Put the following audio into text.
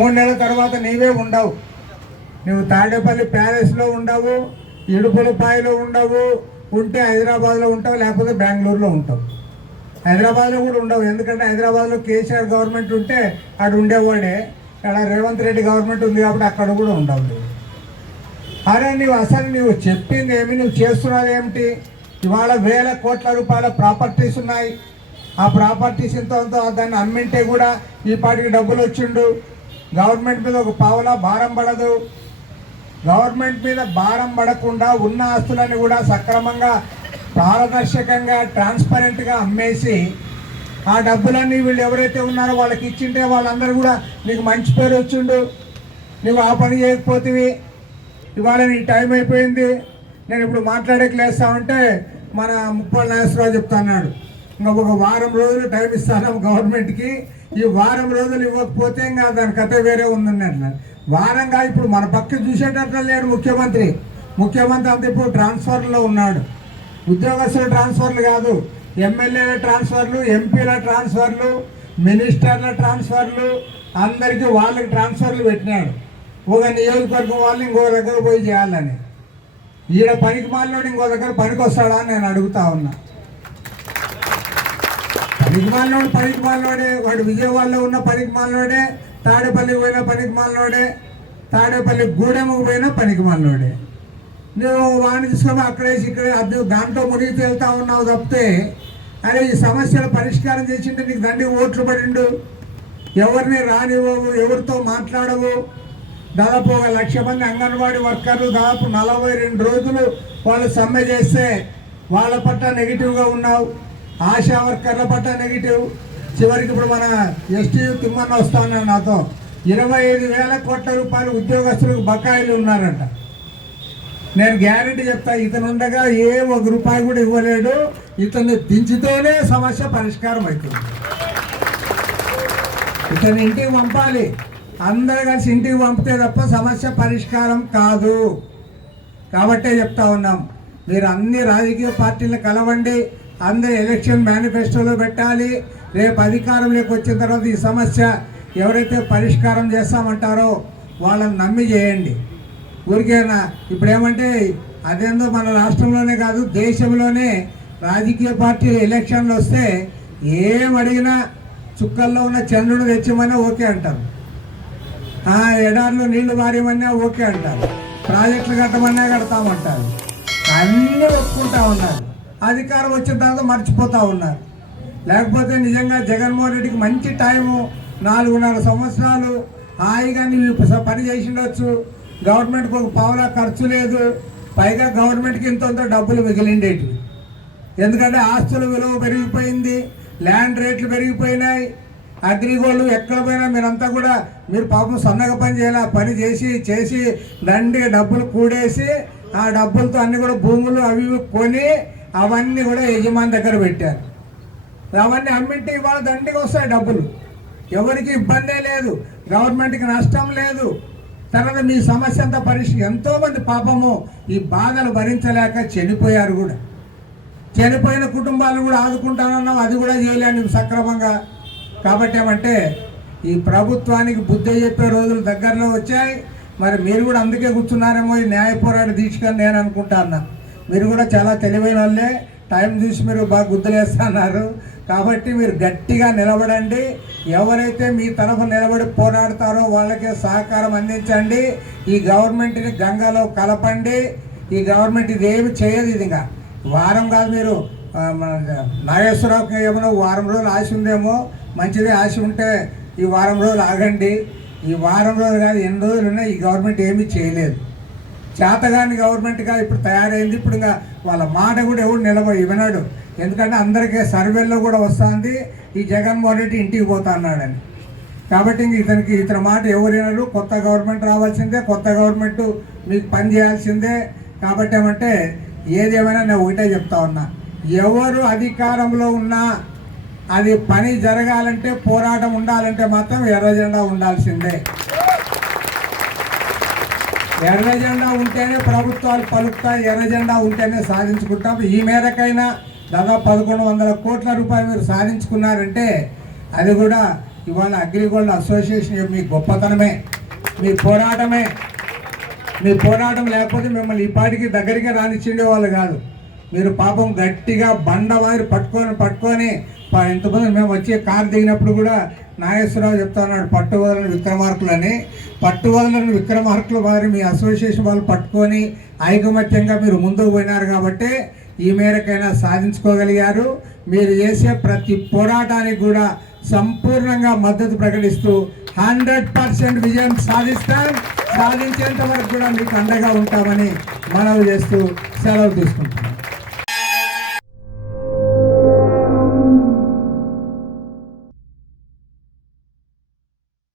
మూడు నెలల తర్వాత నీవే ఉండవు. నువ్వు తాడేపల్లి ప్యాలెస్లో ఉండవు ఇడుపులపాయలో ఉండవు ఉంటే హైదరాబాద్లో ఉంటావు లేకపోతే బెంగళూరులో ఉంటావు. హైదరాబాద్లో కూడా ఉండవు. ఎందుకంటే హైదరాబాద్లో కేసీఆర్ గవర్నమెంట్ ఉంటే అక్కడ ఉండేవాడే. ఇక్కడ రేవంత్ రెడ్డి గవర్నమెంట్ ఉంది కాబట్టి అక్కడ కూడా ఉండవు నువ్వు. అరే నువ్వు అసలు నువ్వు చెప్పింది ఏమి? నువ్వు చేస్తున్నది ఏమిటి? ఇవాళ వేల కోట్ల రూపాయల ప్రాపర్టీస్ ఉన్నాయి. ఆ ప్రాపర్టీస్ ఇంత దాన్ని అమ్మింటే కూడా ఈ పాటికి డబ్బులు వచ్చిండు. గవర్నమెంట్ మీద ఒక పావులా భారం పడదు. గవర్నమెంట్ మీద భారం పడకుండా ఉన్న ఆస్తులన్నీ కూడా సక్రమంగా పారదర్శకంగా ట్రాన్స్పరెంట్గా అమ్మేసి ఆ డబ్బులన్నీ వీళ్ళు ఎవరైతే ఉన్నారో వాళ్ళకి ఇచ్చింటే వాళ్ళందరూ కూడా నీకు మంచి పేరు వచ్చిండు. నువ్వు ఆ పని చేయకపోతేవి. ఇవాళ నీ టైం అయిపోయింది. నేను ఇప్పుడు మాట్లాడేకి లేస్తా ఉంటే మన ముప్పల్ నాగేశ్వరరావు చెప్తాన్నాడు. ఇంకా ఒక వారం రోజులు టైం ఇస్తాను గవర్నమెంట్కి. ఈ వారం రోజులు ఇవ్వకపోతే ఇంకా దాని కథ వేరే ఉందండి అట్లా. వారంగా ఇప్పుడు మన పక్క చూసేటట్లు లేడు ముఖ్యమంత్రి. ముఖ్యమంత్రి అంతా ఇప్పుడు ట్రాన్స్ఫర్లో ఉన్నాడు. ఉద్యోగస్తుల ట్రాన్స్ఫర్లు కాదు. ఎమ్మెల్యేల ట్రాన్స్ఫర్లు ఎంపీల ట్రాన్స్ఫర్లు మినిస్టర్ల ట్రాన్స్ఫర్లు అందరికీ వాళ్ళకి ట్రాన్స్ఫర్లు పెట్టినాడు. ఒక నియోజకవర్గం వాళ్ళు ఇంకో దగ్గర పోయి చేయాలని. ఈడ పనికి మాలినోడు ఇంకో దగ్గర పనికి వస్తాడా అని నేను అడుగుతా ఉన్నా. పనికి మాలినోడు పనికి మాలినోడే వాడు విజయవాడలో ఉన్న పనికి మాలినోడే తాడేపల్లికి పోయిన పనికి మాలినోడే తాడేపల్లి గూడెముకు పోయిన పనికి మాలినోడే. నువ్వు వాడిని తీసుకొని అక్కడేసి ఇక్కడే అద్దె దాంట్లో మునిగి తేలుతా ఉన్నావు తప్పితే అరే ఈ సమస్యల పరిష్కారం చేసింటే నీకు దండి ఓట్లు పడిండు. ఎవరిని రానివ్వవు ఎవరితో మాట్లాడవు. దాదాపు ఒక లక్ష మంది అంగన్వాడీ వర్కర్లు దాదాపు నలభై రెండు రోజులు వాళ్ళు సమ్మె చేస్తే వాళ్ళ పట్ల నెగిటివ్గా ఉన్నావు. ఆశా వర్కర్ల పట్ల నెగిటివ్ చివరికి ఇప్పుడు మన ఎస్టీ తిమ్మన్న వస్తా నాతో. ఇరవై ఐదు వేల కోట్ల రూపాయలు ఉద్యోగస్తులకు బకాయిలు ఉన్నారంట. నేను గ్యారెంటీ చెప్తా ఇతను ఉండగా ఏ ఒక రూపాయి కూడా ఇవ్వలేడు. ఇతన్ని దించితేనే సమస్య పరిష్కారం అవుతుంది. ఇతను ఇంటికి పంపాలి. అందరు కలిసి ఇంటికి పంపితే తప్ప సమస్య పరిష్కారం కాదు. కాబట్టే చెప్తా ఉన్నాం. మీరు అన్ని రాజకీయ పార్టీలను కలవండి. అందరు ఎలక్షన్ మేనిఫెస్టోలో పెట్టాలి. రేపు అధికారంలోకి వచ్చిన తర్వాత ఈ సమస్య ఎవరైతే పరిష్కారం చేస్తామంటారో వాళ్ళని నమ్మి చేయండి. ఊరికేనా ఇప్పుడు ఏమంటే అదేందో మన రాష్ట్రంలోనే కాదు దేశంలోనే రాజకీయ పార్టీలు ఎలక్షన్లు వస్తే ఏం అడిగినా చుక్కల్లో ఉన్న చంద్రుడు తెచ్చమన్నా ఓకే అంటారు. ఆ ఎడారిలో నీళ్ళు వారేమన్నా ఓకే అంటారు. ప్రాజెక్టులు కట్టమన్నా కడతామంటారు. అన్నీ ఒప్పుకుంటా ఉన్నారు. అధికారం వచ్చిన తర్వాత మర్చిపోతూ ఉన్నారు. లేకపోతే నిజంగా జగన్మోహన్ రెడ్డికి మంచి టైము నాలుగున్నర సంవత్సరాలు హాయిగా నీవు పని చేసిండొచ్చు. గవర్నమెంట్కి ఒక పావులా ఖర్చు లేదు. పైగా గవర్నమెంట్కి ఇంత డబ్బులు మిగిలిండేటివి. ఎందుకంటే ఆస్తుల విలువ పెరిగిపోయింది ల్యాండ్ రేట్లు పెరిగిపోయినాయి. అగ్రిగోల్డ్ ఎక్కడ పోయినా మీరంతా కూడా మీరు పాపం సన్నగా పని చేయాలి. పని చేసి చేసి దండి డబ్బులు కూడేసి ఆ డబ్బులతో అన్ని కూడా భూములు అవి ఇవి కొని అవన్నీ కూడా యజమాని దగ్గర పెట్టారు. అవన్నీ అమ్మింటే ఇవాళ దండికి వస్తాయి డబ్బులు. ఎవరికి ఇబ్బందే లేదు. గవర్నమెంట్కి నష్టం లేదు. తర్వాత మీ సమస్య అంతా పరిస్థితి ఎంతోమంది పాపము ఈ బాధలు భరించలేక చనిపోయారు కూడా. చనిపోయిన కుటుంబాలు కూడా ఆదుకుంటానన్నాం అది కూడా చేయలేని సక్రమంగా. కాబట్టి ఏమంటే ఈ ప్రభుత్వానికి బుద్ధి చెప్పే రోజులు దగ్గరలో వచ్చాయి. మరి మీరు కూడా అందుకే కూర్చున్నారేమో ఈ న్యాయ పోరాట దీక్షగా నేను అనుకుంటా అన్నా. మీరు కూడా చాలా తెలివైన వాళ్ళే. టైం చూసి మీరు బాగా గుర్తులేస్తున్నారు కాబట్టి మీరు గట్టిగా నిలబడండి. ఎవరైతే మీ తరఫు నిలబడి పోరాడతారో వాళ్ళకే సహకారం అందించండి. ఈ గవర్నమెంట్ని గంగలో కలపండి. ఈ గవర్నమెంట్ ఇదేమి చేయదు ఇది ఇంకా వారం కాదు మీరు నాగేశ్వరరావుకి ఏమో వారం రోజులు ఆశ ఉందేమో మంచిది ఆశ ఉంటే ఈ వారం రోజులు ఆగండి. ఈ వారం రోజులు కాదు ఎన్ని రోజులు ఉన్నాయి ఈ గవర్నమెంట్ ఏమీ చేయలేదు. చేతగాని గవర్నమెంట్గా ఇప్పుడు తయారైంది. ఇప్పుడు ఇంకా వాళ్ళ మాట కూడా ఎవడు నిలబడి వినడు. ఎందుకంటే అందరికీ సర్వేల్లో కూడా వస్తుంది ఈ జగన్మోహన్ రెడ్డి ఇంటికి పోతా అన్నాడని. కాబట్టి ఇంక ఇతనికి ఇతని మాట ఎవరు వినరు. కొత్త గవర్నమెంట్ రావాల్సిందే కొత్త గవర్నమెంట్ మీకు పని చేయాల్సిందే. కాబట్టి ఏమంటే ఏదేమైనా నేను ఒకటే చెప్తా ఉన్నా. ఎవరు అధికారంలో ఉన్నా అది పని జరగాలంటే పోరాటం ఉండాలంటే మాత్రం ఎర్ర జెండా ఉండాల్సిందే. ఎర్ర జెండా ఉంటేనే ప్రభుత్వాలు పలుకుతాయి ఎర్ర జెండా ఉంటేనే సాధించుకుంటాం. ఈ మేరకైనా దాదాపు పదకొండు వందల కోట్ల రూపాయలు మీరు సాధించుకున్నారంటే అది కూడా ఇవాళ అగ్రిగోల్డ్ అసోసియేషన్ మీ గొప్పతనమే మీ పోరాటమే. మీ పోరాటం లేకపోతే మిమ్మల్ని ఈ పాటికి దగ్గరికి రానిచ్చిండే వాళ్ళు కాదు. మీరు పాపం గట్టిగా బండ వారి పట్టుకొని పట్టుకొని ప- ఇంతమంది మేము వచ్చి కారు దిగినప్పుడు కూడా నాగేశ్వరరావు చెప్తాన్నాడు పట్టు వదలని విక్రమార్కులు అని పట్టు వదలని విక్రమార్కులు వారి మీ అసోసియేషన్ వాళ్ళు పట్టుకొని ఐకమత్యంగా మీరు ముందుకు పోయినారు కాబట్టి ఈ మేరకైనా సాధించుకోగలిగారు. మీరు చేసే ప్రతి పోరాటానికి కూడా సంపూర్ణంగా మద్దతు ప్రకటిస్తూ హండ్రెడ్ పర్సెంట్ విజయం సాధిస్తాం. సాధించేంత వరకు కూడా మీకు అండగా ఉంటామని మనవి చేస్తూ సెలవు తీసుకుంటున్నాం.